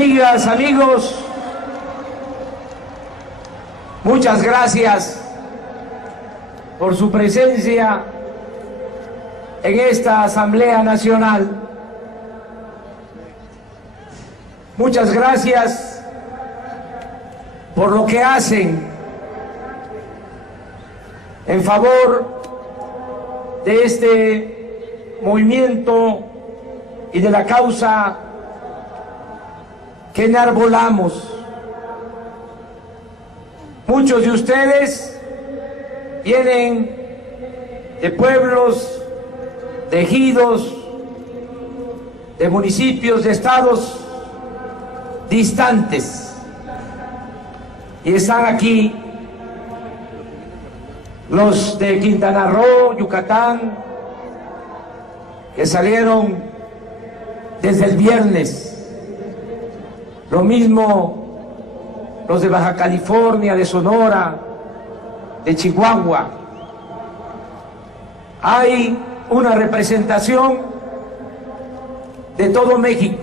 Amigas, amigos, muchas gracias por su presencia en esta Asamblea Nacional. Muchas gracias por lo que hacen en favor de este movimiento y de la causa que enarbolamos. Muchos de ustedes vienen de pueblos, de ejidos, de municipios, de estados distantes, y están aquí los de Quintana Roo, Yucatán, que salieron desde el viernes. Lo mismo los de Baja California, de Sonora, de Chihuahua. Hay una representación de todo México.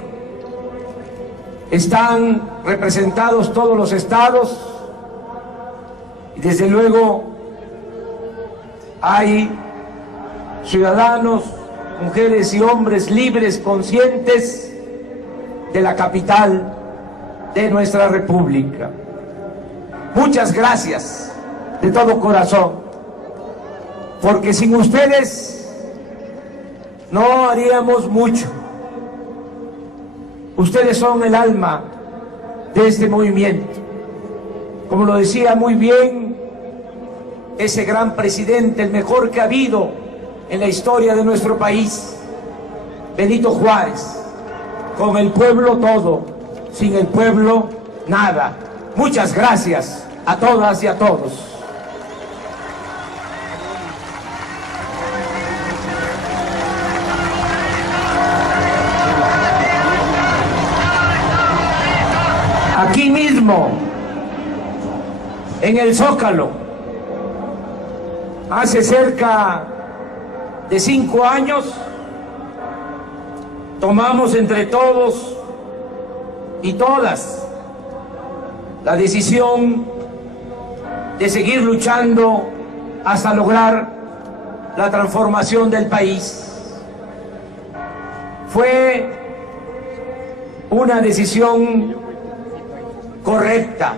Están representados todos los estados y desde luego hay ciudadanos, mujeres y hombres libres, conscientes de la capital de nuestra República. Muchas gracias de todo corazón, porque sin ustedes no haríamos mucho. Ustedes son el alma de este movimiento. Como lo decía muy bien ese gran presidente, el mejor que ha habido en la historia de nuestro país, Benito Juárez: con el pueblo todo, sin el pueblo nada. Muchas gracias a todas y a todos. Aquí mismo, en el Zócalo, hace cerca de 5 años, tomamos entre todos y todas la decisión de seguir luchando hasta lograr la transformación del país. Fue una decisión correcta,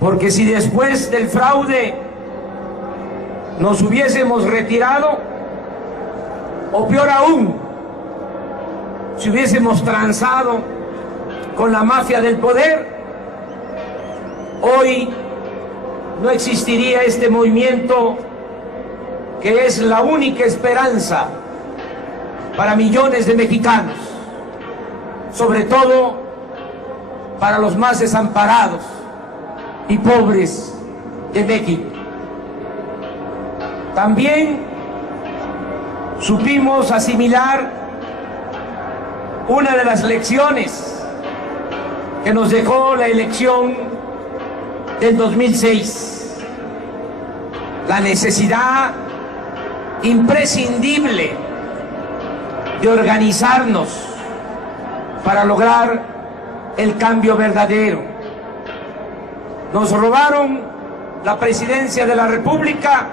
porque si después del fraude nos hubiésemos retirado, o peor aún, si hubiésemos transado con la mafia del poder, hoy no existiría este movimiento, que es la única esperanza para millones de mexicanos, sobre todo para los más desamparados y pobres de México. También supimos asimilar una de las lecciones que nos dejó la elección del 2006, la necesidad imprescindible de organizarnos para lograr el cambio verdadero. Nos robaron la presidencia de la República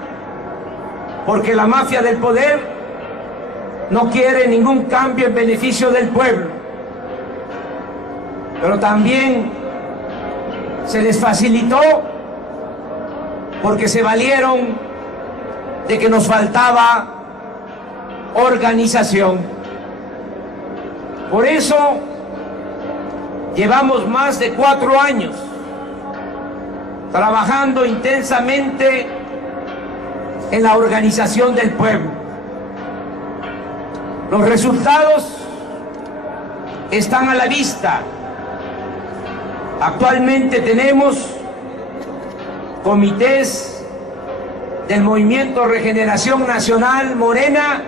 porque la mafia del poder no quiere ningún cambio en beneficio del pueblo. Pero también se les facilitó porque se valieron de que nos faltaba organización. Por eso llevamos más de 4 años trabajando intensamente en la organización del pueblo. Los resultados están a la vista. Actualmente tenemos comités del Movimiento Regeneración Nacional Morena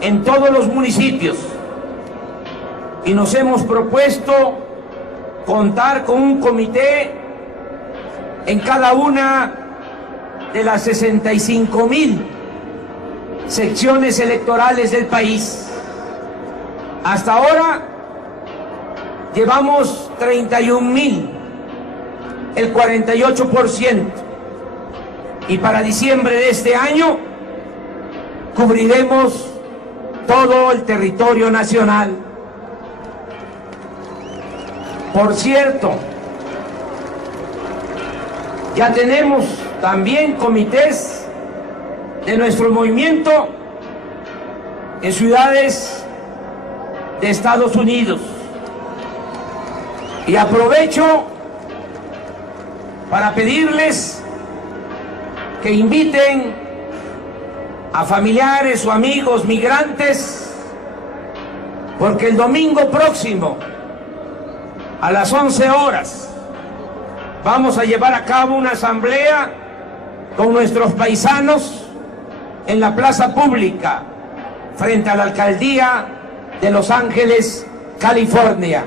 en todos los municipios, y nos hemos propuesto contar con un comité en cada una de las 65,000 secciones electorales del país. Hasta ahora llevamos 31.000, el 48%, y para diciembre de este año cubriremos todo el territorio nacional. Por cierto, ya tenemos también comités de nuestro movimiento en ciudades de Estados Unidos. Y aprovecho para pedirles que inviten a familiares o amigos migrantes, porque el domingo próximo a las 11 horas vamos a llevar a cabo una asamblea con nuestros paisanos en la plaza pública frente a la alcaldía de Los Ángeles, California.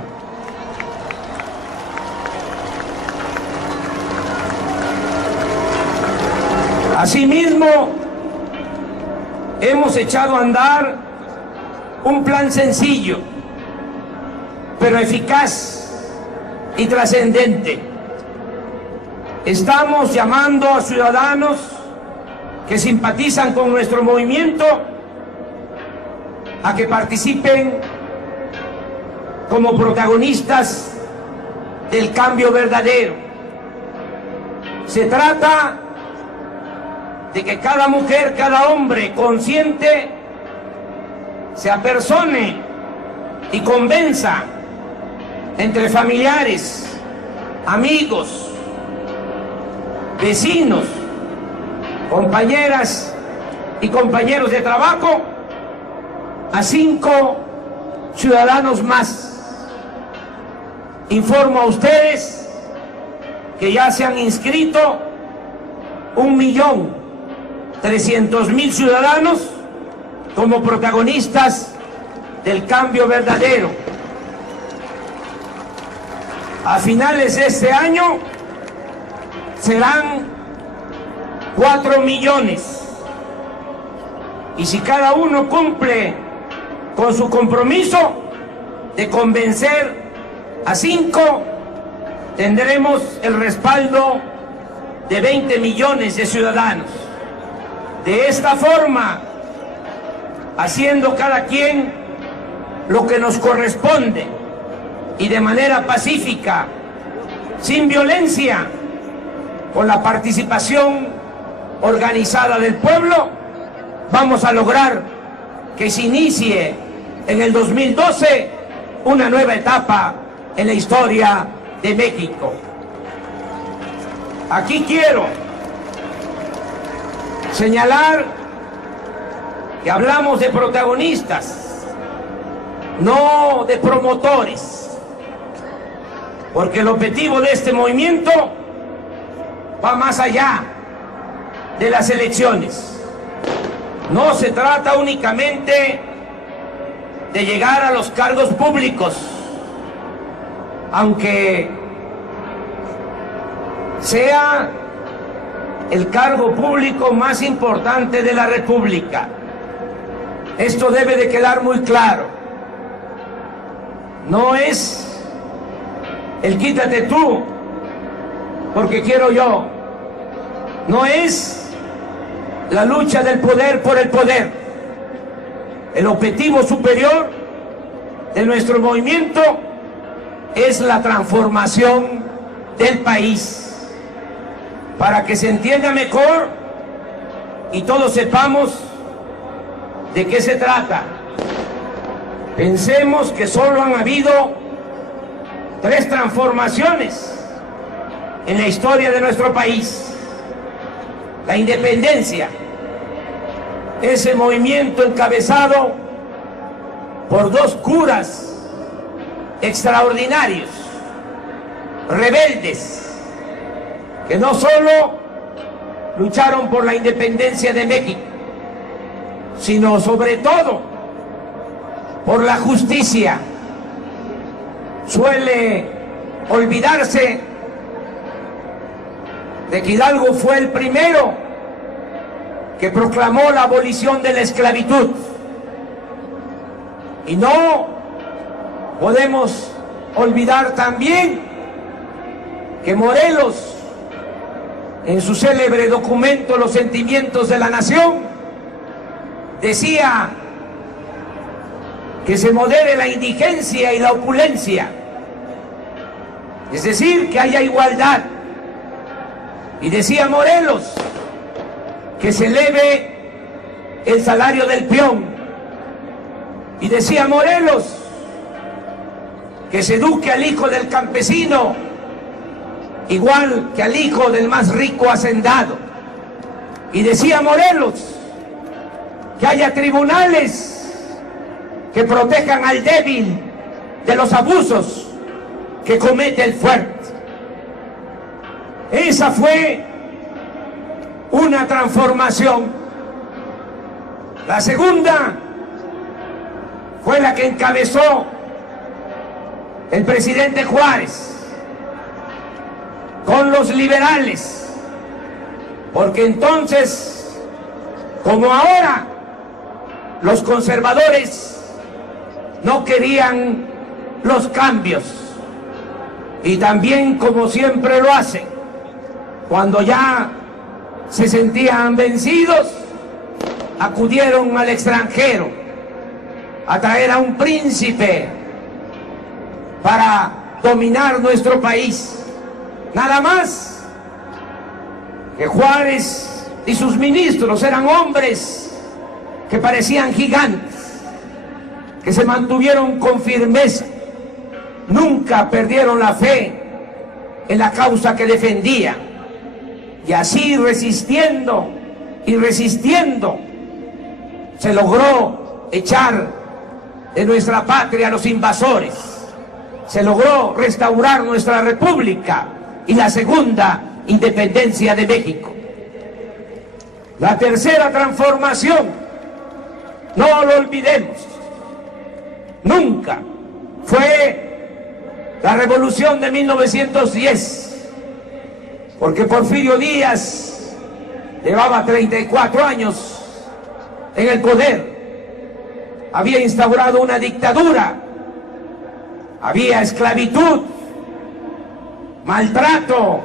Asimismo, hemos echado a andar un plan sencillo, pero eficaz y trascendente. Estamos llamando a ciudadanos que simpatizan con nuestro movimiento a que participen como protagonistas del cambio verdadero. Se trata de que cada mujer, cada hombre consciente se apersone y convenza entre familiares, amigos, vecinos, compañeras y compañeros de trabajo a 5 ciudadanos más. Informo a ustedes que ya se han inscrito 1.300.000 ciudadanos como protagonistas del cambio verdadero. A finales de este año serán 4 millones. Y si cada uno cumple con su compromiso de convencer a 5, tendremos el respaldo de 20 millones de ciudadanos. De esta forma, haciendo cada quien lo que nos corresponde y de manera pacífica, sin violencia, con la participación organizada del pueblo, vamos a lograr que se inicie en el 2012 una nueva etapa en la historia de México. Aquí quiero señalar que hablamos de protagonistas, no de promotores, porque el objetivo de este movimiento va más allá de las elecciones. No se trata únicamente de llegar a los cargos públicos, aunque sea el cargo público más importante de la República. Esto debe de quedar muy claro. No es el quítate tú, porque quiero yo. No es la lucha del poder por el poder. El objetivo superior de nuestro movimiento es la transformación del país. Para que se entienda mejor y todos sepamos de qué se trata. Pensemos que solo han habido 3 transformaciones en la historia de nuestro país. La independencia, ese movimiento encabezado por 2 curas extraordinarios, rebeldes, que no solo lucharon por la independencia de México, sino sobre todo por la justicia. Suele olvidarse de que Hidalgo fue el primero que proclamó la abolición de la esclavitud. Y no podemos olvidar también que Morelos, en su célebre documento Los Sentimientos de la Nación, decía que se modere la indigencia y la opulencia, es decir, que haya igualdad. Y decía Morelos que se eleve el salario del peón. Y decía Morelos que se eduque al hijo del campesino igual que al hijo del más rico hacendado. Y decía Morelos que haya tribunales que protejan al débil de los abusos que comete el fuerte. Esa fue una transformación. La segunda fue la que encabezó el presidente Juárez con los liberales, porque entonces, como ahora, los conservadores no querían los cambios, y también, como siempre lo hacen, cuando ya se sentían vencidos, acudieron al extranjero a traer a un príncipe para dominar nuestro país. Nada más que Juárez y sus ministros eran hombres que parecían gigantes, que se mantuvieron con firmeza, nunca perdieron la fe en la causa que defendían, y así resistiendo y resistiendo se logró echar de nuestra patria a los invasores, se logró restaurar nuestra república y la segunda independencia de México. La tercera transformación, no lo olvidemos, nunca, fue la revolución de 1910, porque Porfirio Díaz llevaba 34 años en el poder, había instaurado una dictadura, había esclavitud, maltrato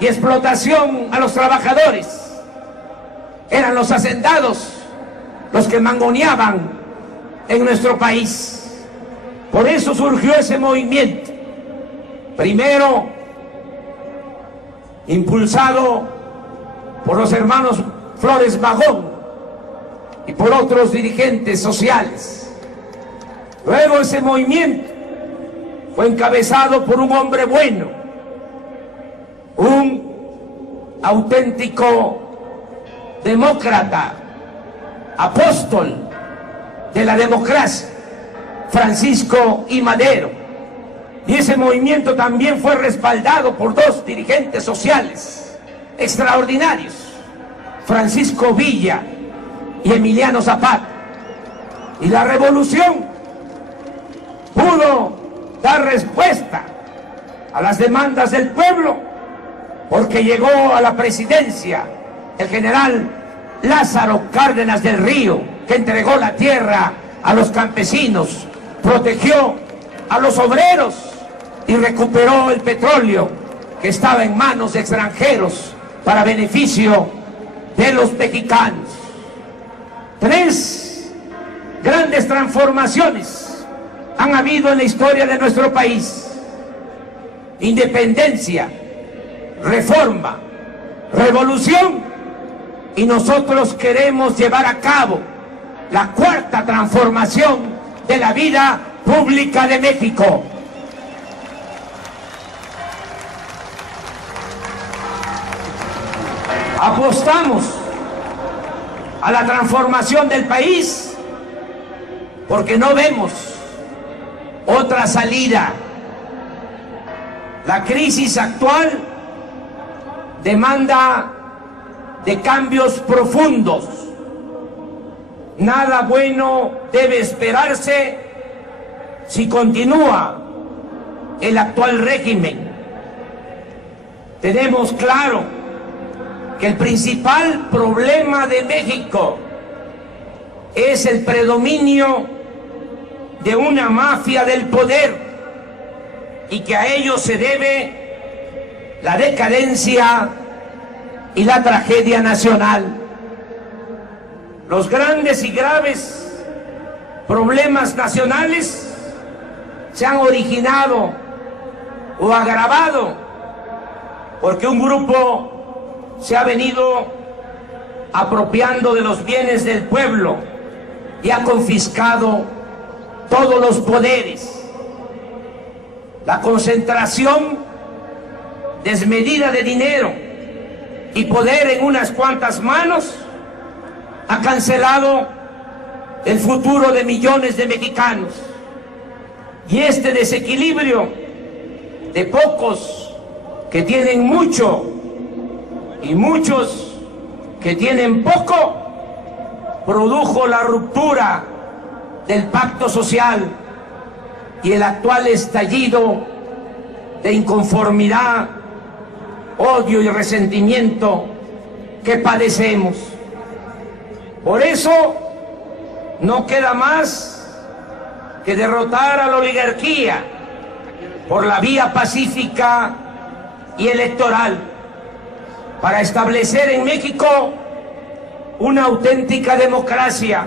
y explotación a los trabajadores. Eran los hacendados los que mangoneaban en nuestro país. Por eso surgió ese movimiento, primero impulsado por los hermanos Flores Magón y por otros dirigentes sociales. Luego ese movimiento fue encabezado por un hombre bueno, un auténtico demócrata, apóstol de la democracia, Francisco I. Madero. Y ese movimiento también fue respaldado por dos dirigentes sociales extraordinarios, Francisco Villa y Emiliano Zapata. Y la revolución pudo dar respuesta a las demandas del pueblo, porque llegó a la presidencia el general Lázaro Cárdenas del Río, que entregó la tierra a los campesinos, protegió a los obreros y recuperó el petróleo que estaba en manos de extranjeros para beneficio de los mexicanos. Tres grandes transformaciones han habido en la historia de nuestro país: independencia, reforma, revolución, y nosotros queremos llevar a cabo la cuarta transformación de la vida pública de México. Apostamos a la transformación del país porque no vemos otra salida. La crisis actual demanda de cambios profundos. Nada bueno debe esperarse si continúa el actual régimen. Tenemos claro que el principal problema de México es el predominio de una mafia del poder y que a ello se debe la decadencia y la tragedia nacional. Los grandes y graves problemas nacionales se han originado o agravado porque un grupo se ha venido apropiando de los bienes del pueblo y ha confiscado todos los poderes. La concentración desmedida de dinero y poder en unas cuantas manos ha cancelado el futuro de millones de mexicanos. Y este desequilibrio de pocos que tienen mucho y muchos que tienen poco produjo la ruptura del pacto social y el actual estallido de inconformidad, odio y resentimiento que padecemos. Por eso no queda más que derrotar a la oligarquía por la vía pacífica y electoral para establecer en México una auténtica democracia,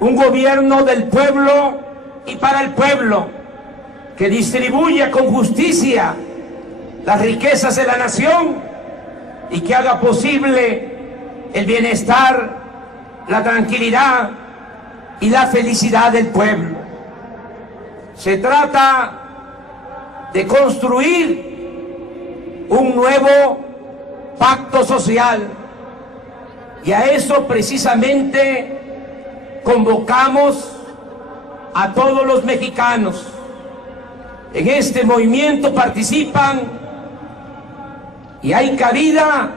un gobierno del pueblo y para el pueblo, que distribuya con justicia las riquezas de la nación y que haga posible el bienestar, la tranquilidad y la felicidad del pueblo. Se trata de construir un nuevo pacto social y a eso precisamente convocamos a todos los mexicanos. En este movimiento participan y hay cabida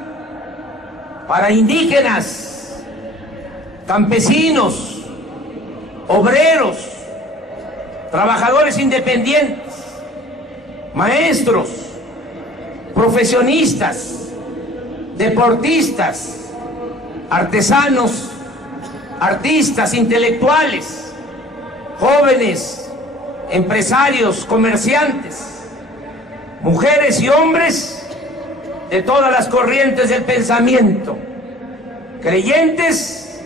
para indígenas, campesinos, obreros, trabajadores independientes, maestros, profesionistas, deportistas, artesanos, artistas, intelectuales, jóvenes, empresarios, comerciantes, mujeres y hombres de todas las corrientes del pensamiento, creyentes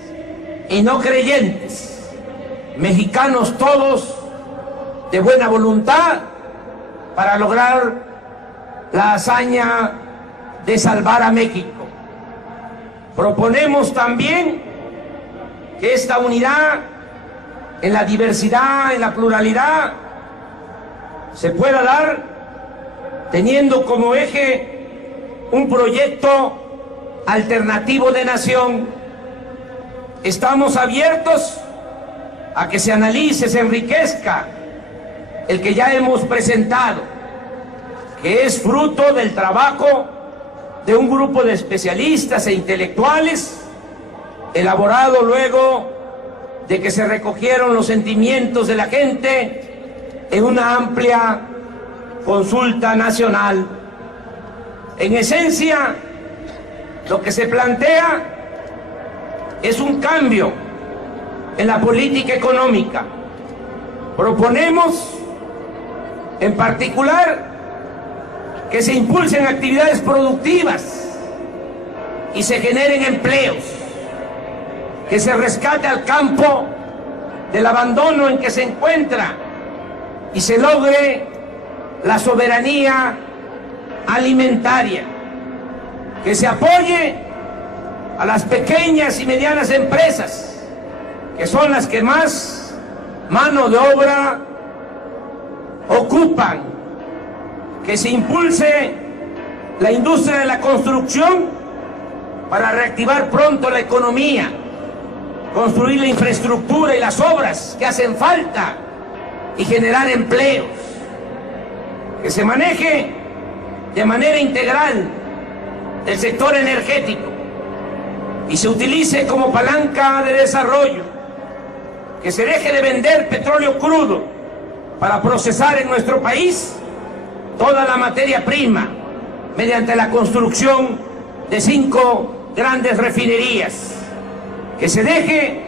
y no creyentes, mexicanos todos de buena voluntad para lograr la hazaña de salvar a México. Proponemos también que esta unidad en la diversidad, en la pluralidad, se pueda dar teniendo como eje un proyecto alternativo de nación. Estamos abiertos a que se analice, se enriquezca el que ya hemos presentado, que es fruto del trabajo de un grupo de especialistas e intelectuales, elaborado luego de que se recogieron los sentimientos de la gente en una amplia consulta nacional. En esencia, lo que se plantea es un cambio en la política económica. Proponemos, en particular, que se impulsen actividades productivas y se generen empleos, que se rescate al campo del abandono en que se encuentra y se logre la soberanía alimentaria, que se apoye a las pequeñas y medianas empresas, que son las que más mano de obra ocupan, que se impulse la industria de la construcción para reactivar pronto la economía, construir la infraestructura y las obras que hacen falta y generar empleos, que se maneje de manera integral el sector energético y se utilice como palanca de desarrollo, que se deje de vender petróleo crudo para procesar en nuestro país toda la materia prima mediante la construcción de 5 grandes refinerías, que se deje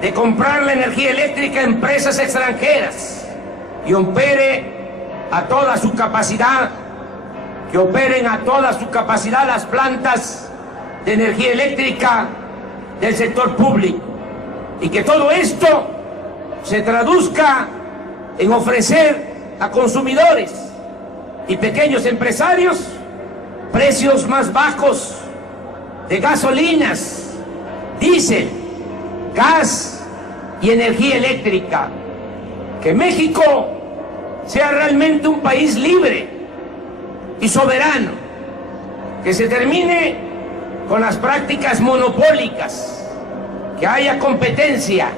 de comprar la energía eléctrica a empresas extranjeras y opere a toda su capacidad, que operen a toda su capacidad las plantas de energía eléctrica del sector público, y que todo esto se traduzca en ofrecer a consumidores y pequeños empresarios precios más bajos de gasolinas, diésel, gas y energía eléctrica. Que México sea realmente un país libre y soberano, que se termine con las prácticas monopólicas, que haya competencia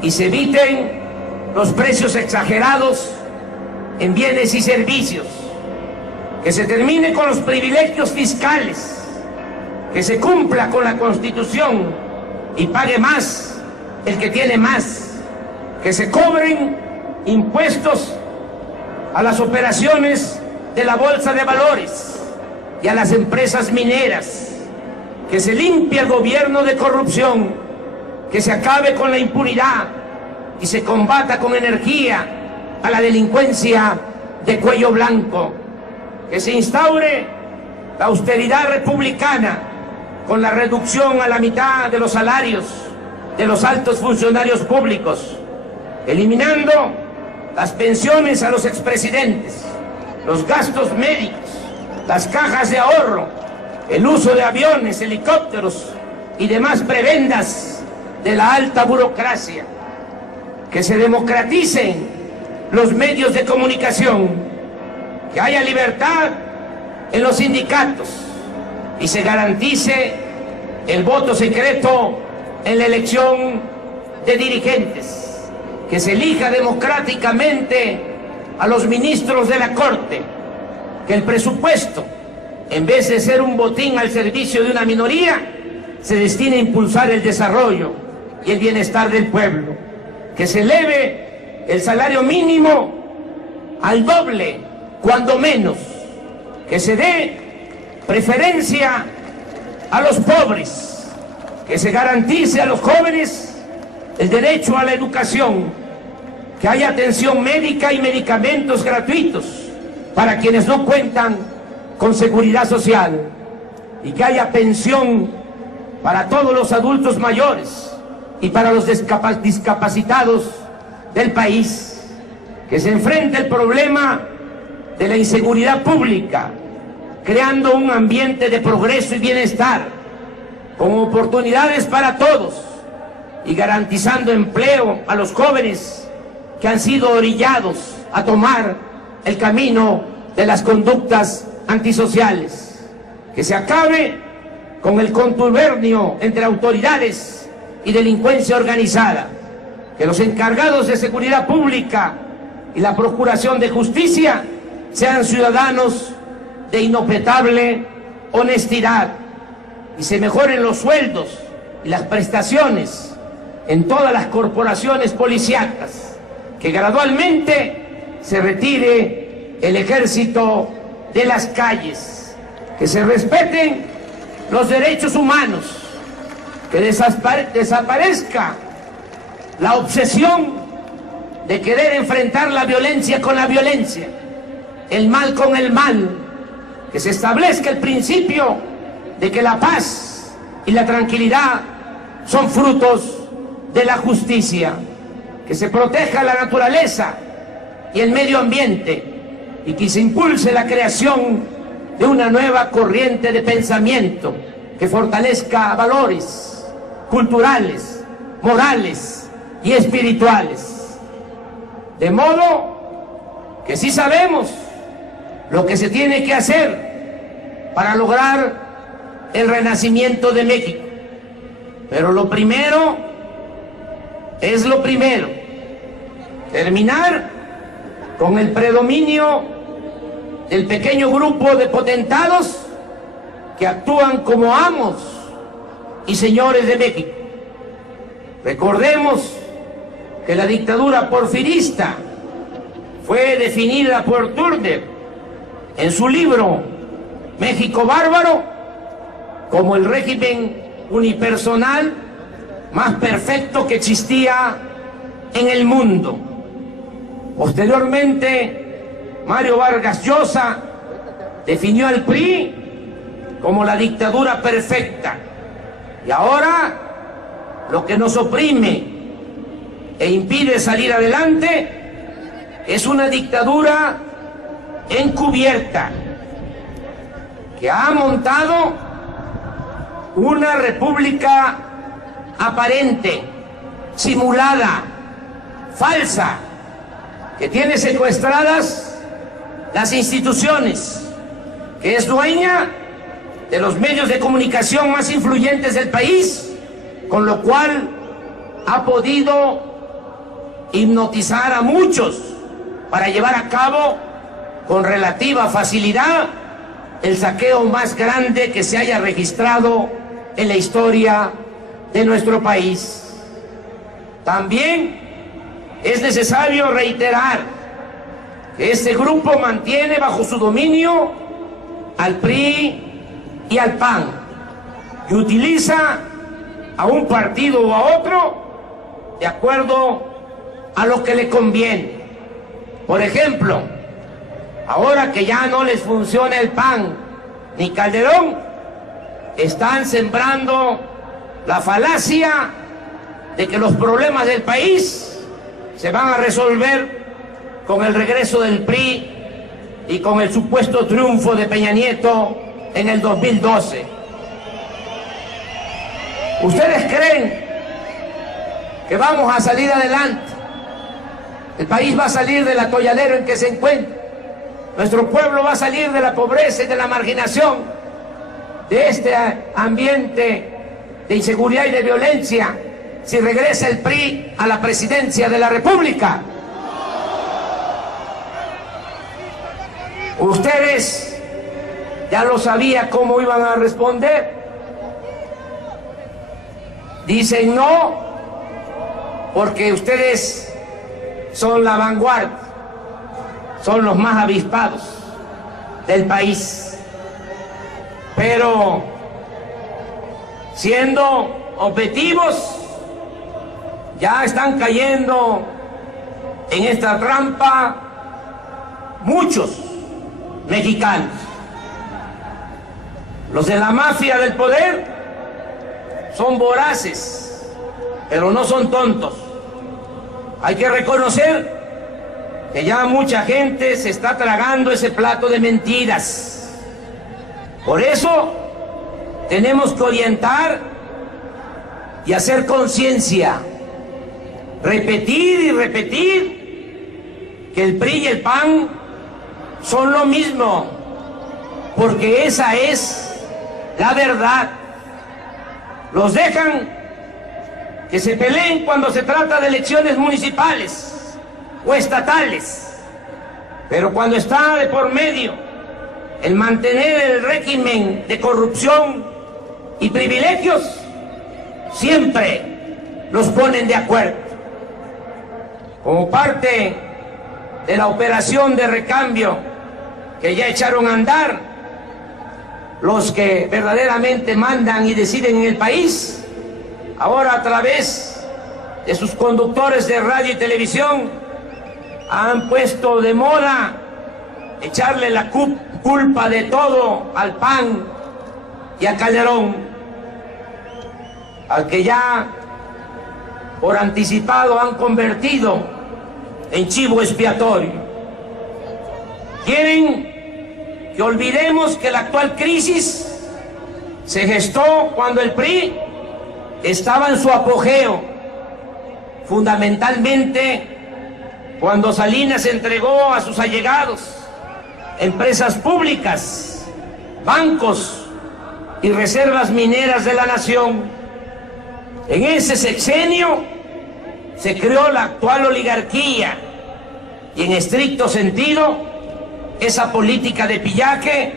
y se eviten los precios exagerados en bienes y servicios, que se termine con los privilegios fiscales, que se cumpla con la Constitución y pague más el que tiene más, que se cobren impuestos a las operaciones de la Bolsa de Valores y a las empresas mineras, que se limpie el gobierno de corrupción, que se acabe con la impunidad y se combata con energía a la delincuencia de cuello blanco, que se instaure la austeridad republicana con la reducción a la mitad de los salarios de los altos funcionarios públicos, eliminando las pensiones a los expresidentes, los gastos médicos, las cajas de ahorro, el uso de aviones, helicópteros y demás prebendas de la alta burocracia, que se democraticen los medios de comunicación, que haya libertad en los sindicatos y se garantice el voto secreto en la elección de dirigentes, que se elija democráticamente a los ministros de la Corte, que el presupuesto, en vez de ser un botín al servicio de una minoría, se destine a impulsar el desarrollo y el bienestar del pueblo, que se eleve el salario mínimo al doble, cuando menos, que se dé preferencia a los pobres, que se garantice a los jóvenes el derecho a la educación, que haya atención médica y medicamentos gratuitos para quienes no cuentan con seguridad social, y que haya pensión para todos los adultos mayores y para los discapacitados del país, que se enfrente el problema de la inseguridad pública, creando un ambiente de progreso y bienestar, con oportunidades para todos y garantizando empleo a los jóvenes que han sido orillados a tomar el camino de las conductas antisociales, que se acabe con el contubernio entre autoridades y delincuencia organizada, que los encargados de seguridad pública y la procuración de justicia sean ciudadanos de inopetable honestidad y se mejoren los sueldos y las prestaciones en todas las corporaciones policíacas, que gradualmente se retire el ejército de las calles, que se respeten los derechos humanos, que desaparezca la obsesión de querer enfrentar la violencia con la violencia, el mal con el mal, que se establezca el principio de que la paz y la tranquilidad son frutos de la justicia, que se proteja la naturaleza y el medio ambiente y que se impulse la creación de una nueva corriente de pensamiento que fortalezca valores culturales, morales y espirituales. De modo que sí sabemos lo que se tiene que hacer para lograr el renacimiento de México. Pero lo primero es lo primero: terminar con el predominio del pequeño grupo de potentados que actúan como amos y señores de México. Recordemos que la dictadura porfirista fue definida por Turner en su libro México Bárbaro como el régimen unipersonal más perfecto que existía en el mundo. Posteriormente, Mario Vargas Llosa definió al PRI como la dictadura perfecta. Y ahora lo que nos oprime e impide salir adelante es una dictadura encubierta que ha montado una república aparente, simulada, falsa, que tiene secuestradas las instituciones, que es dueña de los medios de comunicación más influyentes del país, con lo cual ha podido hipnotizar a muchos para llevar a cabo con relativa facilidad el saqueo más grande que se haya registrado en la historia de nuestro país. También es necesario reiterar que este grupo mantiene bajo su dominio al PRI y al PAN, y utiliza a un partido o a otro de acuerdo a lo que le conviene. Por ejemplo, ahora que ya no les funciona el PAN ni Calderón, están sembrando la falacia de que los problemas del país se van a resolver con el regreso del PRI y con el supuesto triunfo de Peña Nieto en el 2012. ¿Ustedes creen que vamos a salir adelante? El país va a salir del atolladero en que se encuentra. Nuestro pueblo va a salir de la pobreza y de la marginación, de este ambiente de inseguridad y de violencia, si regresa el PRI a la presidencia de la República. Ustedes ya lo sabían cómo iban a responder. Dicen no, porque ustedes son la vanguardia, son los más avispados del país. Pero siendo objetivos, ya están cayendo en esta trampa muchos mexicanos. Los de la mafia del poder son voraces, pero no son tontos. Hay que reconocer que ya mucha gente se está tragando ese plato de mentiras. Por eso tenemos que orientar y hacer conciencia, repetir y repetir que el PRI y el PAN son lo mismo, porque esa es la verdad. Los dejan que se peleen cuando se trata de elecciones municipales o estatales, pero cuando está de por medio el mantener el régimen de corrupción y privilegios, siempre los ponen de acuerdo. Como parte de la operación de recambio que ya echaron a andar los que verdaderamente mandan y deciden en el país, ahora a través de sus conductores de radio y televisión han puesto de moda echarle la culpa de todo al PAN y a Calderón, al que ya por anticipado han convertido en chivo expiatorio. Quieren que olvidemos que la actual crisis se gestó cuando el PRI estaba en su apogeo, fundamentalmente cuando Salinas entregó a sus allegados empresas públicas, bancos y reservas mineras de la nación. En ese sexenio se creó la actual oligarquía y en estricto sentido esa política de pillaje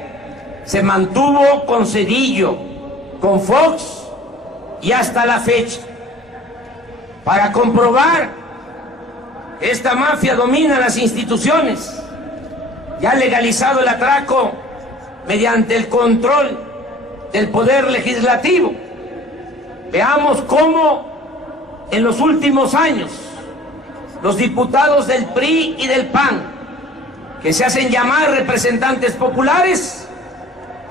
se mantuvo con Zedillo, con Fox y hasta la fecha. Para comprobar que esta mafia domina las instituciones y ha legalizado el atraco mediante el control del poder legislativo, veamos cómo en los últimos años los diputados del PRI y del PAN que se hacen llamar representantes populares,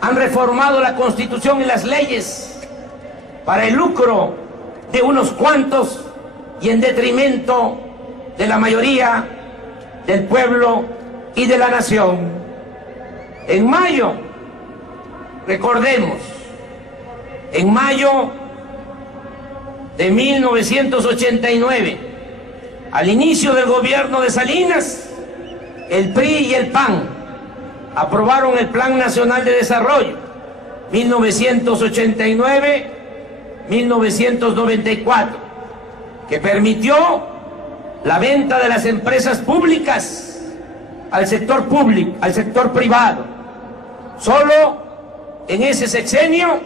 han reformado la Constitución y las leyes para el lucro de unos cuantos y en detrimento de la mayoría del pueblo y de la nación. En mayo, recordemos, en mayo de 1989, al inicio del gobierno de Salinas, el PRI y el PAN aprobaron el Plan Nacional de Desarrollo 1989-1994, que permitió la venta de las empresas públicas al sector público, al sector privado. Solo en ese sexenio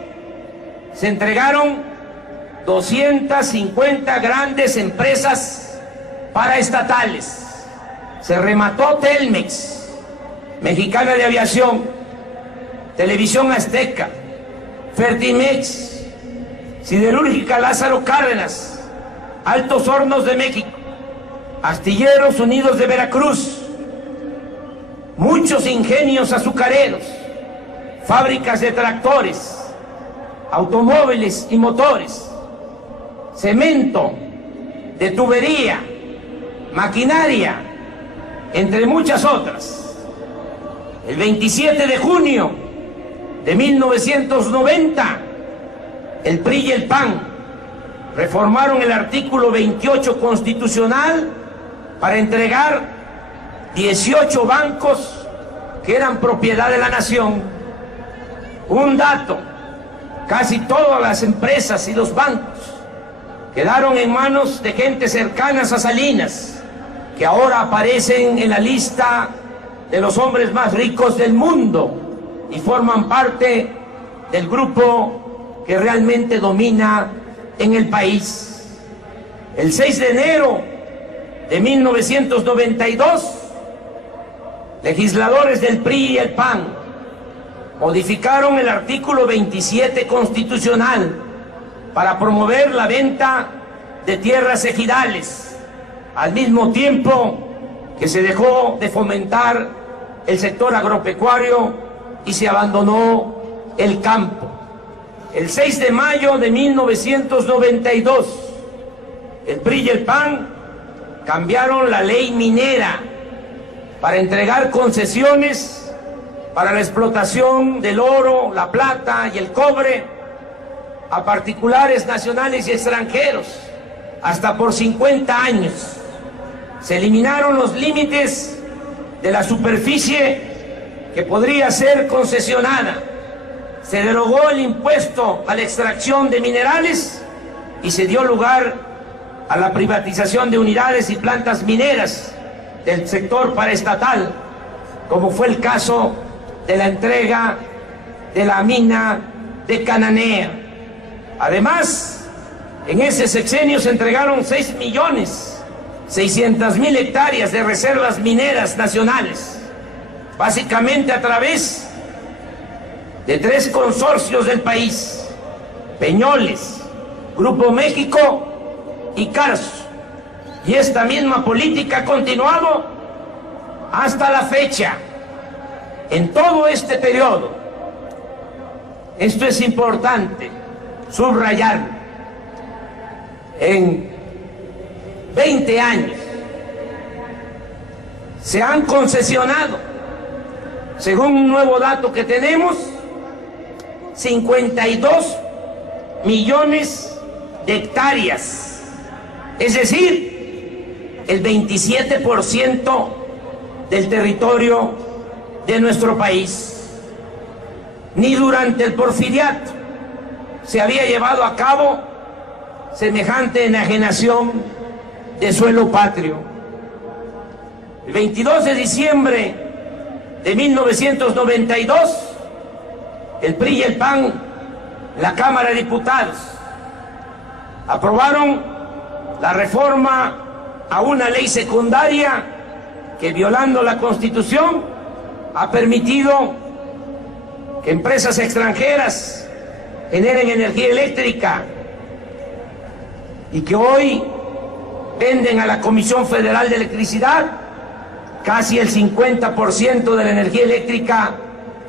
se entregaron 250 grandes empresas paraestatales. Se remató Telmex, Mexicana de Aviación, Televisión Azteca, Fertimex, Siderúrgica Lázaro Cárdenas, Altos Hornos de México, Astilleros Unidos de Veracruz, muchos ingenios azucareros, fábricas de tractores, automóviles y motores, cemento, de tubería, maquinaria, entre muchas otras. El 27 de junio de 1990, el PRI y el PAN reformaron el artículo 28 constitucional para entregar 18 bancos que eran propiedad de la nación. Un dato: casi todas las empresas y los bancos quedaron en manos de gente cercanas a Salinas, que ahora aparecen en la lista de los hombres más ricos del mundo y forman parte del grupo que realmente domina en el país. El 6 de enero de 1992, legisladores del PRI y el PAN modificaron el artículo 27 constitucional para promover la venta de tierras ejidales, al mismo tiempo que se dejó de fomentar el sector agropecuario y se abandonó el campo. El 6 de mayo de 1992, el PRI y el PAN cambiaron la ley minera para entregar concesiones para la explotación del oro, la plata y el cobre a particulares nacionales y extranjeros, hasta por 50 años. Se eliminaron los límites de la superficie que podría ser concesionada. Se derogó el impuesto a la extracción de minerales y se dio lugar a la privatización de unidades y plantas mineras del sector paraestatal, como fue el caso de la entrega de la mina de Cananea. Además, en ese sexenio se entregaron 6.600.000 hectáreas de reservas mineras nacionales, básicamente a través de 3 consorcios del país: Peñoles, Grupo México y Carso. Y esta misma política ha continuado hasta la fecha, en todo este periodo. Esto es importante subrayar. En 20 años se han concesionado, según un nuevo dato que tenemos, 52 millones de hectáreas, es decir, el 27% del territorio de nuestro país. Ni durante el porfiriato se había llevado a cabo semejante enajenación de suelo patrio. El 22 de diciembre de 1992, el PRI y el PAN, la Cámara de Diputados, aprobaron la reforma a una ley secundaria que, violando la Constitución, ha permitido que empresas extranjeras generen energía eléctrica y que hoy venden a la Comisión Federal de Electricidad casi el 50% de la energía eléctrica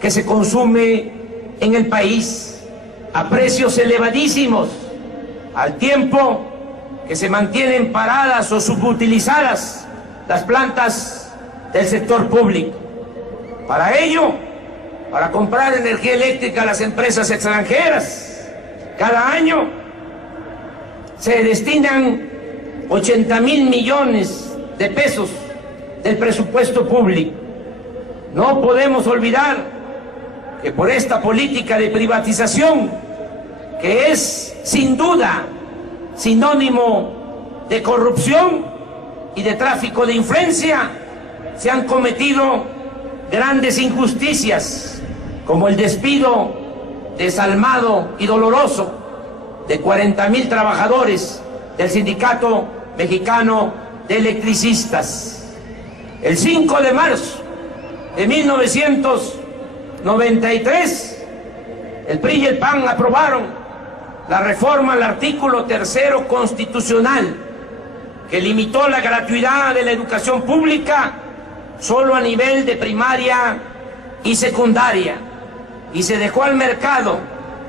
que se consume en el país a precios elevadísimos, al tiempo que se mantienen paradas o subutilizadas las plantas del sector público. Para ello, para comprar energía eléctrica a las empresas extranjeras, cada año se destinan 80.000 millones de pesos del presupuesto público. No podemos olvidar que por esta política de privatización, que es sin duda sinónimo de corrupción y de tráfico de influencia, se han cometido grandes injusticias, como el despido desalmado y doloroso de 40.000 trabajadores del Sindicato Mexicano de Electricistas. El 5 de marzo de 1993, el PRI y el PAN aprobaron la reforma al artículo 3º constitucional, que limitó la gratuidad de la educación pública solo a nivel de primaria y secundaria, y se dejó al mercado,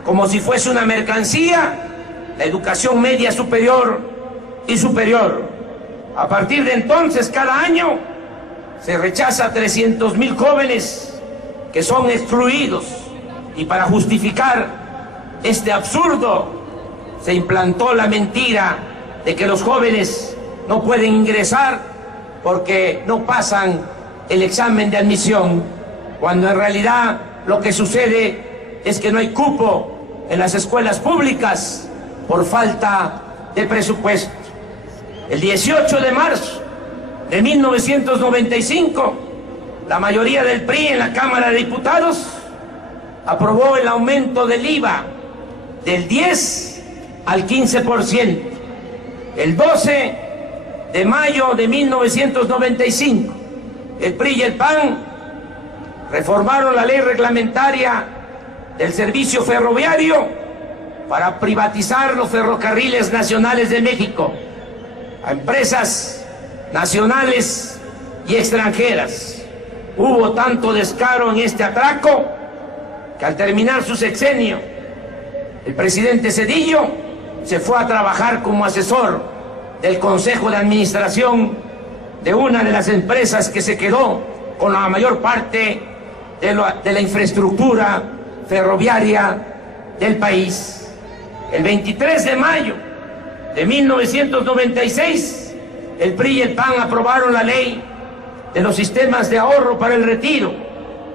como si fuese una mercancía, la educación media superior y superior. A partir de entonces, cada año se rechaza a 300.000 jóvenes que son excluidos, y para justificar este absurdo se implantó la mentira de que los jóvenes no pueden ingresar porque no pasan el examen de admisión, cuando en realidad lo que sucede es que no hay cupo en las escuelas públicas por falta de presupuesto. El 18 de marzo de 1995, la mayoría del PRI en la Cámara de Diputados aprobó el aumento del IVA del 10 al 15%. El 12 de mayo de 1995, el PRI y el PAN reformaron la ley reglamentaria del servicio ferroviario para privatizar los ferrocarriles nacionales de México a empresas nacionales y extranjeras. Hubo tanto descaro en este atraco que al terminar su sexenio, el presidente Zedillo se fue a trabajar como asesor del Consejo de Administración de una de las empresas que se quedó con la mayor parte de la infraestructura ferroviaria del país. El 23 de mayo de 1996, el PRI y el PAN aprobaron la ley de los sistemas de ahorro para el retiro,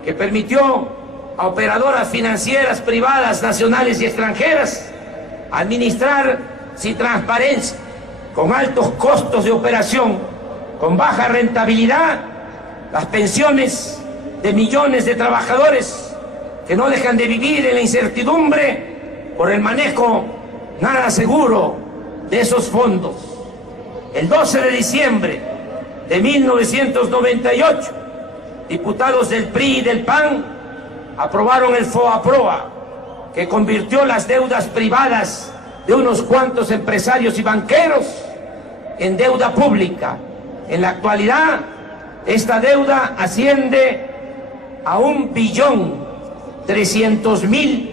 que permitió a operadoras financieras privadas, nacionales y extranjeras administrar sin transparencia, con altos costos de operación, con baja rentabilidad, las pensiones de millones de trabajadores que no dejan de vivir en la incertidumbre por el manejo nada seguro de esos fondos. El 12 de diciembre de 1998, diputados del PRI y del PAN aprobaron el FOAPROA, que convirtió las deudas privadas de unos cuantos empresarios y banqueros en deuda pública. En la actualidad, esta deuda asciende a 1.300.000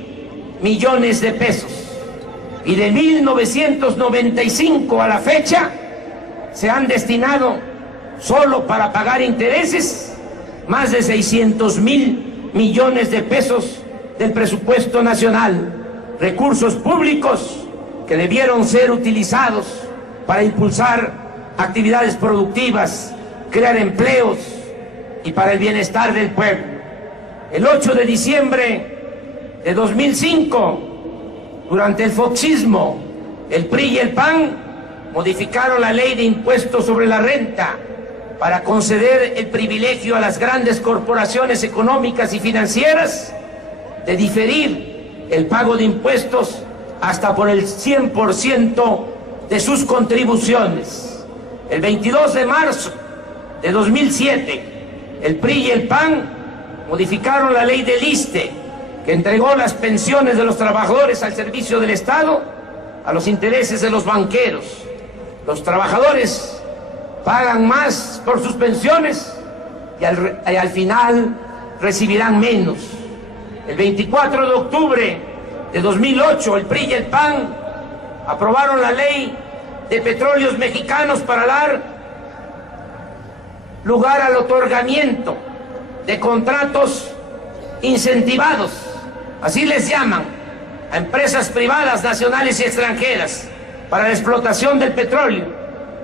millones de pesos. Y de 1995 a la fecha, se han destinado solo para pagar intereses más de 600.000 millones de pesos del presupuesto nacional, recursos públicos que debieron ser utilizados para impulsar actividades productivas, crear empleos y para el bienestar del pueblo. El 8 de diciembre de 2005, durante el foxismo, el PRI y el PAN modificaron la ley de impuestos sobre la renta para conceder el privilegio a las grandes corporaciones económicas y financieras de diferir el pago de impuestos hasta por el 100% de sus contribuciones. El 22 de marzo de 2007, el PRI y el PAN modificaron la ley del ISSSTE, que entregó las pensiones de los trabajadores al servicio del Estado a los intereses de los banqueros. Los trabajadores pagan más por sus pensiones y al final recibirán menos. El 24 de octubre de 2008, el PRI y el PAN aprobaron la ley de petróleos mexicanos para dar lugar al otorgamiento de contratos incentivados, así les llaman, a empresas privadas, nacionales y extranjeras, para la explotación del petróleo,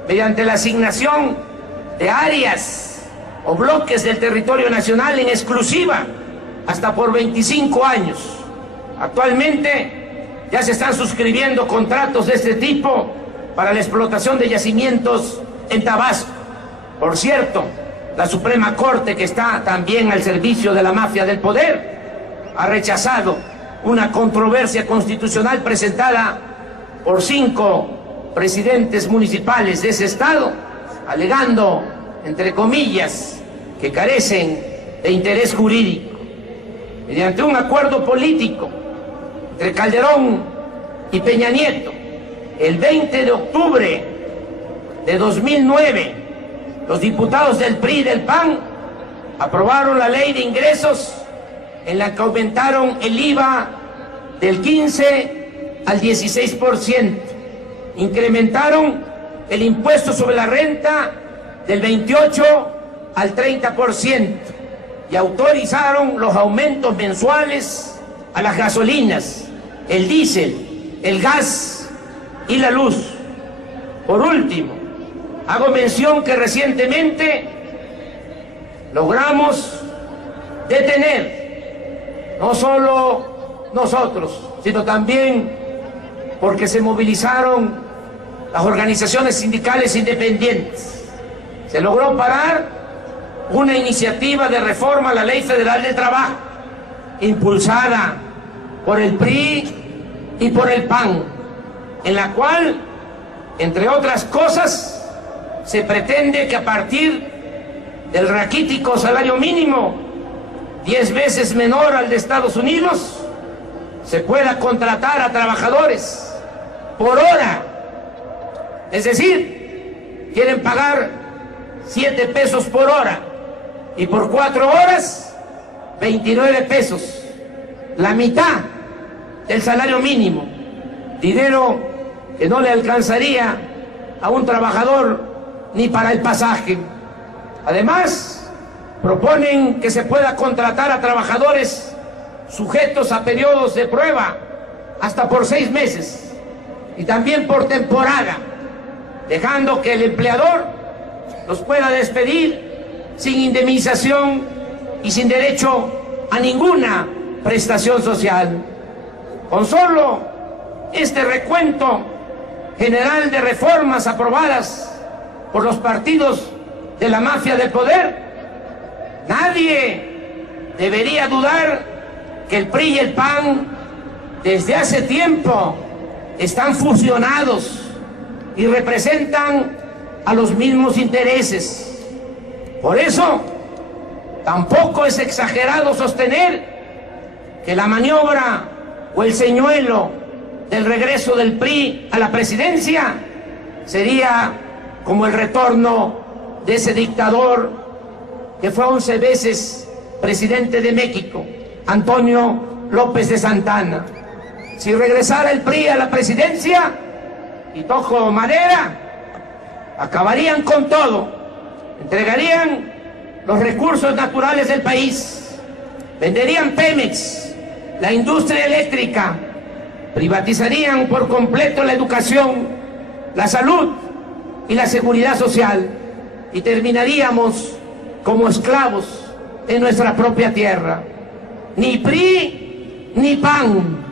mediante la asignación de áreas o bloques del territorio nacional en exclusiva, hasta por 25 años. Actualmente ya se están suscribiendo contratos de este tipo para la explotación de yacimientos en Tabasco. Por cierto, la Suprema Corte, que está también al servicio de la mafia del poder, ha rechazado una controversia constitucional presentada por 5 presidentes municipales de ese estado, alegando, entre comillas, que carecen de interés jurídico. Mediante un acuerdo político entre Calderón y Peña Nieto, el 20 de octubre de 2009, los diputados del PRI y del PAN aprobaron la ley de ingresos en la que aumentaron el IVA del 15 al 16%, incrementaron el impuesto sobre la renta del 28 al 30% y autorizaron los aumentos mensuales a las gasolinas, el diésel, el gas y la luz. Por último, hago mención que recientemente logramos detener, no solo nosotros, sino también porque se movilizaron las organizaciones sindicales independientes. Se logró parar una iniciativa de reforma a la Ley Federal del Trabajo, impulsada por el PRI y por el PAN, en la cual, entre otras cosas, se pretende que a partir del raquítico salario mínimo, 10 veces menor al de Estados Unidos, se pueda contratar a trabajadores por hora. Es decir, quieren pagar 7 pesos por hora y por 4 horas 29 pesos, la mitad del salario mínimo, dinero que no le alcanzaría a un trabajador ni para el pasaje. Además, proponen que se pueda contratar a trabajadores sujetos a periodos de prueba hasta por 6 meses y también por temporada, dejando que el empleador los pueda despedir sin indemnización y sin derecho a ninguna prestación social. Con solo este recuento general de reformas aprobadas por los partidos de la mafia del poder, nadie debería dudar que el PRI y el PAN desde hace tiempo están fusionados y representan a los mismos intereses. Por eso, tampoco es exagerado sostener que la maniobra o el señuelo del regreso del PRI a la presidencia sería como el retorno de ese dictador que fue 11 veces presidente de México, Antonio López de Santana. Si regresara el PRI a la presidencia y toco madera, acabarían con todo, entregarían los recursos naturales del país, venderían Pemex, la industria eléctrica, privatizarían por completo la educación, la salud y la seguridad social, y terminaríamos como esclavos en nuestra propia tierra. Ni PRI ni PAN,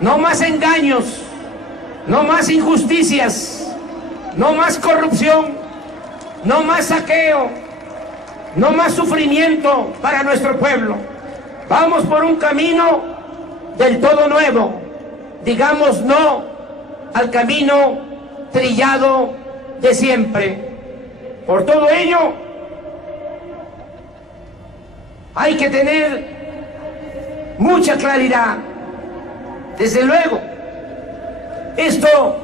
no más engaños, no más injusticias, no más corrupción, no más saqueo, no más sufrimiento para nuestro pueblo. Vamos por un camino del todo nuevo. Digamos no al camino trillado de siempre. Por todo ello, hay que tener mucha claridad. Desde luego, esto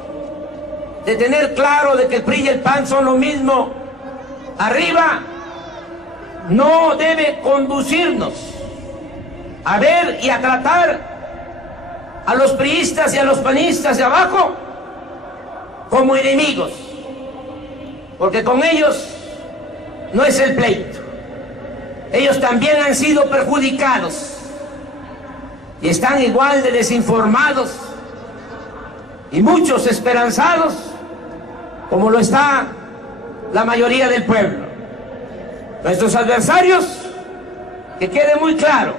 de tener claro de que el PRI y el PAN son lo mismo, arriba no debe conducirnos a ver y a tratar a los priistas y a los panistas de abajo como enemigos, porque con ellos no es el pleito. Ellos también han sido perjudicados y están igual de desinformados y muchos esperanzados como lo está la mayoría del pueblo. Nuestros adversarios, que quede muy claro,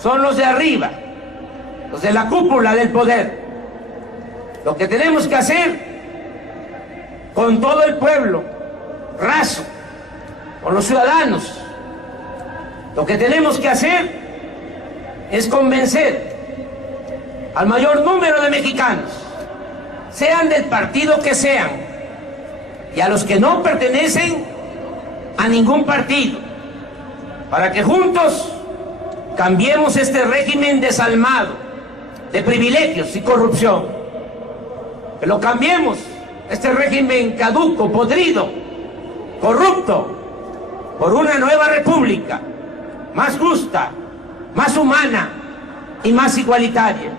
son los de arriba, los de la cúpula del poder. Lo que tenemos que hacer con todo el pueblo, raso, con los ciudadanos, lo que tenemos que hacer es convencer al mayor número de mexicanos, sean del partido que sean, y a los que no pertenecen a ningún partido, para que juntos cambiemos este régimen desalmado de privilegios y corrupción. Que lo cambiemos, este régimen caduco, podrido, corrupto, por una nueva república, más justa, más humana y más igualitaria.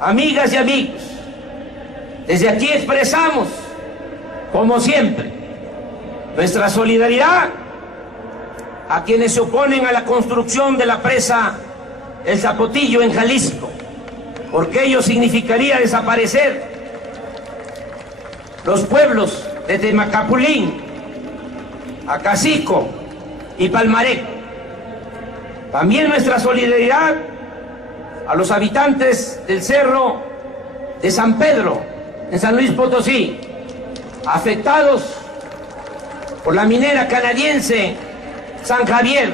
Amigas y amigos, desde aquí expresamos, como siempre, nuestra solidaridad a quienes se oponen a la construcción de la presa El Zapotillo en Jalisco, porque ello significaría desaparecer los pueblos de Temacapulín, Acacico y Palmarejo. También nuestra solidaridad a los habitantes del Cerro de San Pedro, en San Luis Potosí, afectados por la minera canadiense San Javier.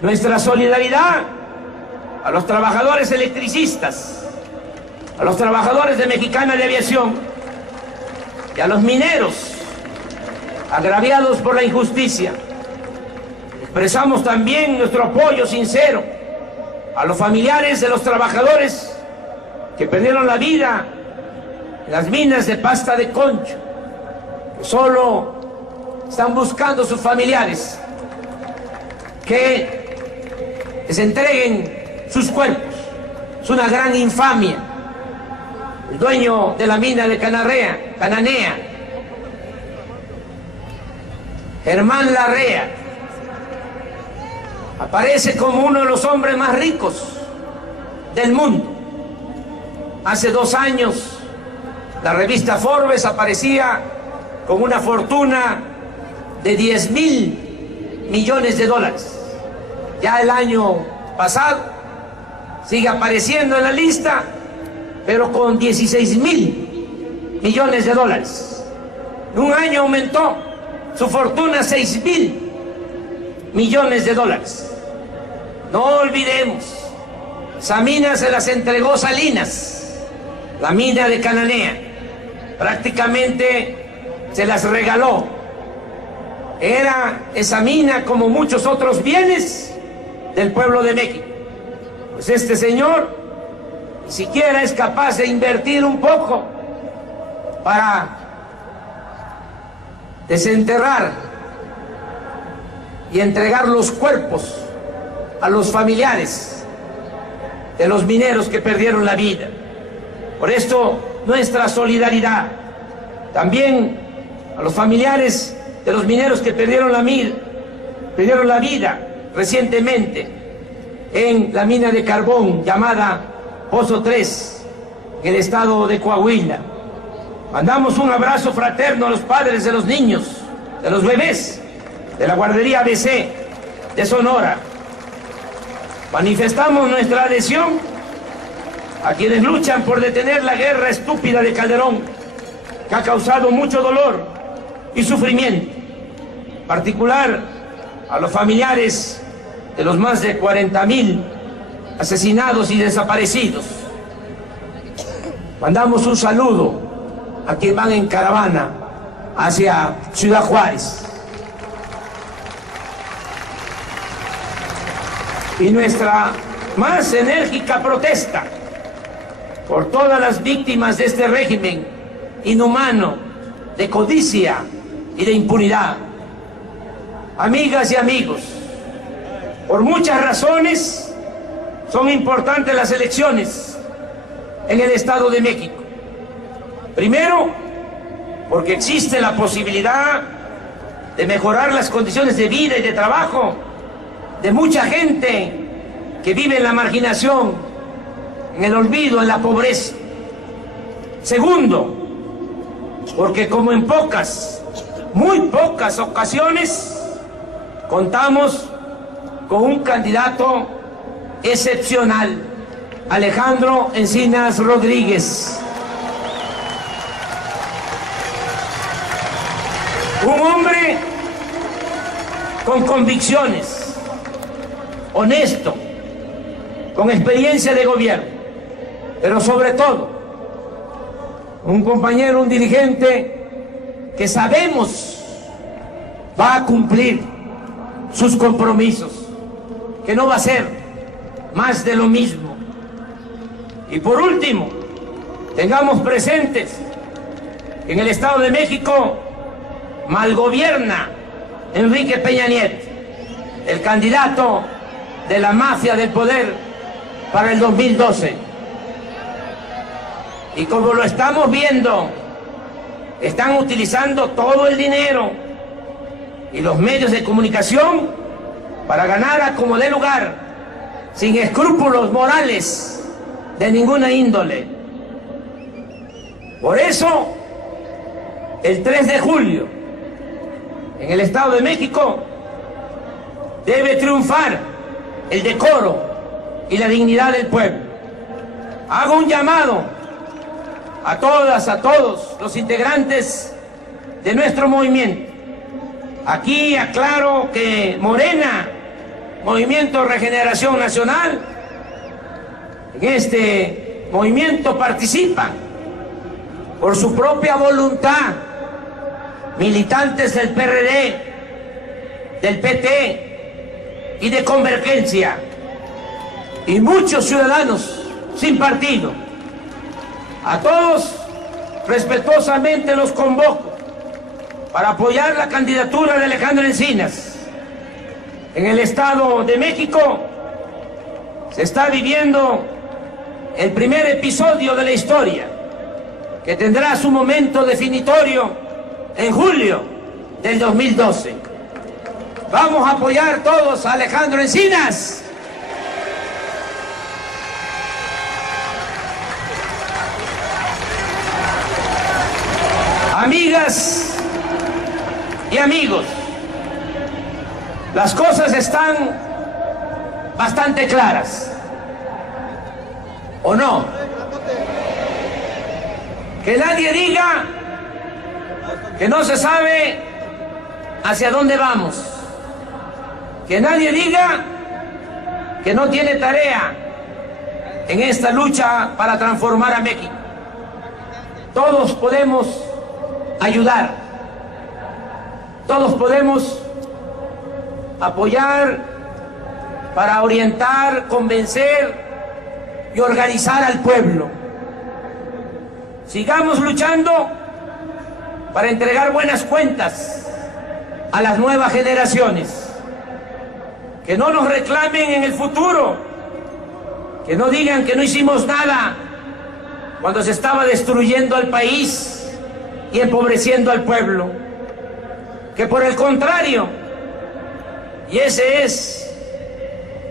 Nuestra solidaridad a los trabajadores electricistas, a los trabajadores de Mexicana de Aviación y a los mineros agraviados por la injusticia. Expresamos también nuestro apoyo sincero a los familiares de los trabajadores que perdieron la vida en las minas de pasta de concho, que solo están buscando sus familiares que les entreguen sus cuerpos. Es una gran infamia. El dueño de la mina de Cananea, Germán Larrea, aparece como uno de los hombres más ricos del mundo. Hace 2 años, la revista Forbes aparecía con una fortuna de 10.000 millones de dólares. Ya el año pasado sigue apareciendo en la lista, pero con 16.000 millones de dólares. En un año aumentó su fortuna a 6.000 millones de dólares. No olvidemos, esa mina se las entregó Salinas, la mina de Cananea, prácticamente se las regaló. Era esa mina, como muchos otros bienes, del pueblo de México. Pues este señor ni siquiera es capaz de invertir un poco para desenterrar y entregar los cuerpos a los familiares de los mineros que perdieron la vida. Por esto, nuestra solidaridad también a los familiares de los mineros que perdieron la vida recientemente en la mina de carbón llamada Pozo 3, en el estado de Coahuila. Mandamos un abrazo fraterno a los padres de los niños, de los bebés, de la guardería ABC de Sonora. Manifestamos nuestra adhesión a quienes luchan por detener la guerra estúpida de Calderón, que ha causado mucho dolor y sufrimiento, en particular a los familiares de los más de 40.000 asesinados y desaparecidos. Mandamos un saludo a quienes van en caravana hacia Ciudad Juárez. Y nuestra más enérgica protesta por todas las víctimas de este régimen inhumano, de codicia y de impunidad. Amigas y amigos, por muchas razones son importantes las elecciones en el Estado de México. Primero, porque existe la posibilidad de mejorar las condiciones de vida y de trabajo de mucha gente que vive en la marginación, en el olvido, en la pobreza. Segundo, porque como en muy pocas ocasiones, contamos con un candidato excepcional, Alejandro Encinas Rodríguez. Un hombre con convicciones, honesto, con experiencia de gobierno, pero sobre todo, un compañero, un dirigente que sabemos va a cumplir sus compromisos, que no va a ser más de lo mismo. Y por último, tengamos presentes que en el Estado de México malgobierna Enrique Peña Nieto, el candidato de la mafia del poder para el 2012. Y como lo estamos viendo, están utilizando todo el dinero y los medios de comunicación para ganar a como dé lugar, sin escrúpulos morales de ninguna índole. Por eso, el 3 de julio, en el Estado de México, debe triunfar el decoro y la dignidad del pueblo. Hago un llamado a todas, a todos los integrantes de nuestro movimiento. Aquí aclaro que Morena, Movimiento Regeneración Nacional, en este movimiento participan por su propia voluntad militantes del PRD, del PT y de Convergencia, y muchos ciudadanos sin partido. A todos respetuosamente los convoco para apoyar la candidatura de Alejandro Encinas. En el Estado de México se está viviendo el primer episodio de la historia, que tendrá su momento definitorio en julio del 2012. Vamos a apoyar todos a Alejandro Encinas. Amigas y amigos, las cosas están bastante claras, ¿o no? Que nadie diga que no se sabe hacia dónde vamos. Que nadie diga que no tiene tarea en esta lucha para transformar a México. Todos podemos ayudar, todos podemos apoyar para orientar, convencer y organizar al pueblo. Sigamos luchando para entregar buenas cuentas a las nuevas generaciones, que no nos reclamen en el futuro, que no digan que no hicimos nada cuando se estaba destruyendo al país y empobreciendo al pueblo, que por el contrario, y ese es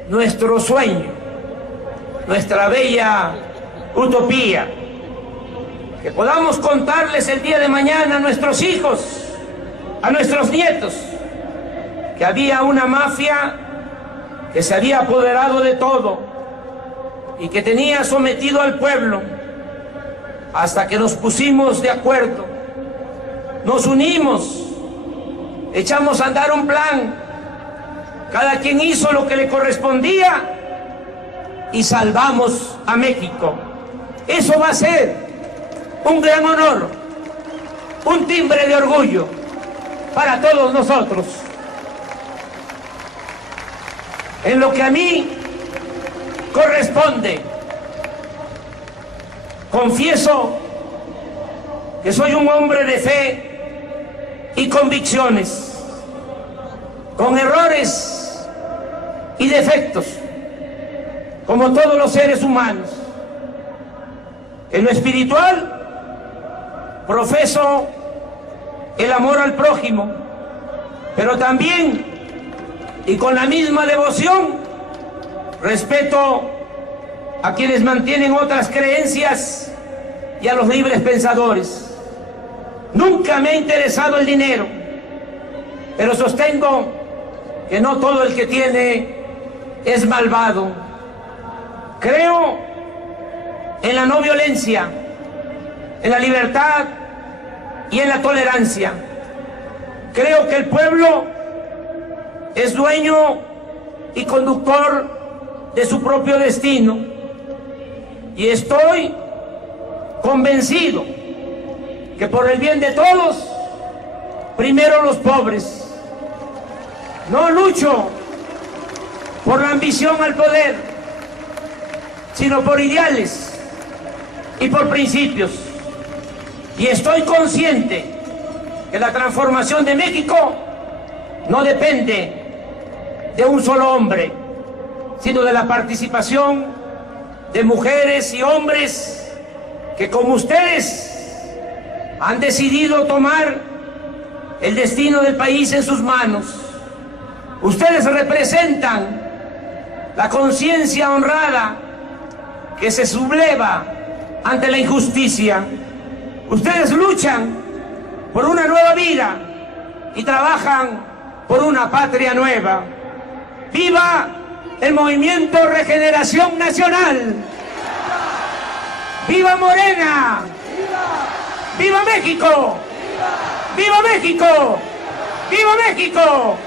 nuestro sueño, nuestra bella utopía, que podamos contarles el día de mañana a nuestros hijos, a nuestros nietos, que había una mafia que se había apoderado de todo y que tenía sometido al pueblo, hasta que nos pusimos de acuerdo, nos unimos, echamos a andar un plan, cada quien hizo lo que le correspondía y salvamos a México. Eso va a ser un gran honor, un timbre de orgullo para todos nosotros. En lo que a mí corresponde, confieso que soy un hombre de fe y convicciones, con errores y defectos, como todos los seres humanos. En lo espiritual, profeso el amor al prójimo, pero también, y con la misma devoción, respeto a quienes mantienen otras creencias y a los libres pensadores. Nunca me ha interesado el dinero, pero sostengo que no todo el que tiene es malvado. Creo en la no violencia, en la libertad y en la tolerancia. Creo que el pueblo es dueño y conductor de su propio destino, y estoy convencido que por el bien de todos, primero los pobres. No lucho por la ambición al poder, sino por ideales y por principios. Y estoy consciente que la transformación de México no depende de un solo hombre, sino de la participación de mujeres y hombres que, como ustedes, han decidido tomar el destino del país en sus manos. Ustedes representan la conciencia honrada que se subleva ante la injusticia. Ustedes luchan por una nueva vida y trabajan por una patria nueva. ¡Viva el Movimiento Regeneración Nacional! ¡Viva Morena! ¡Viva México! ¡Viva México! ¡Viva México!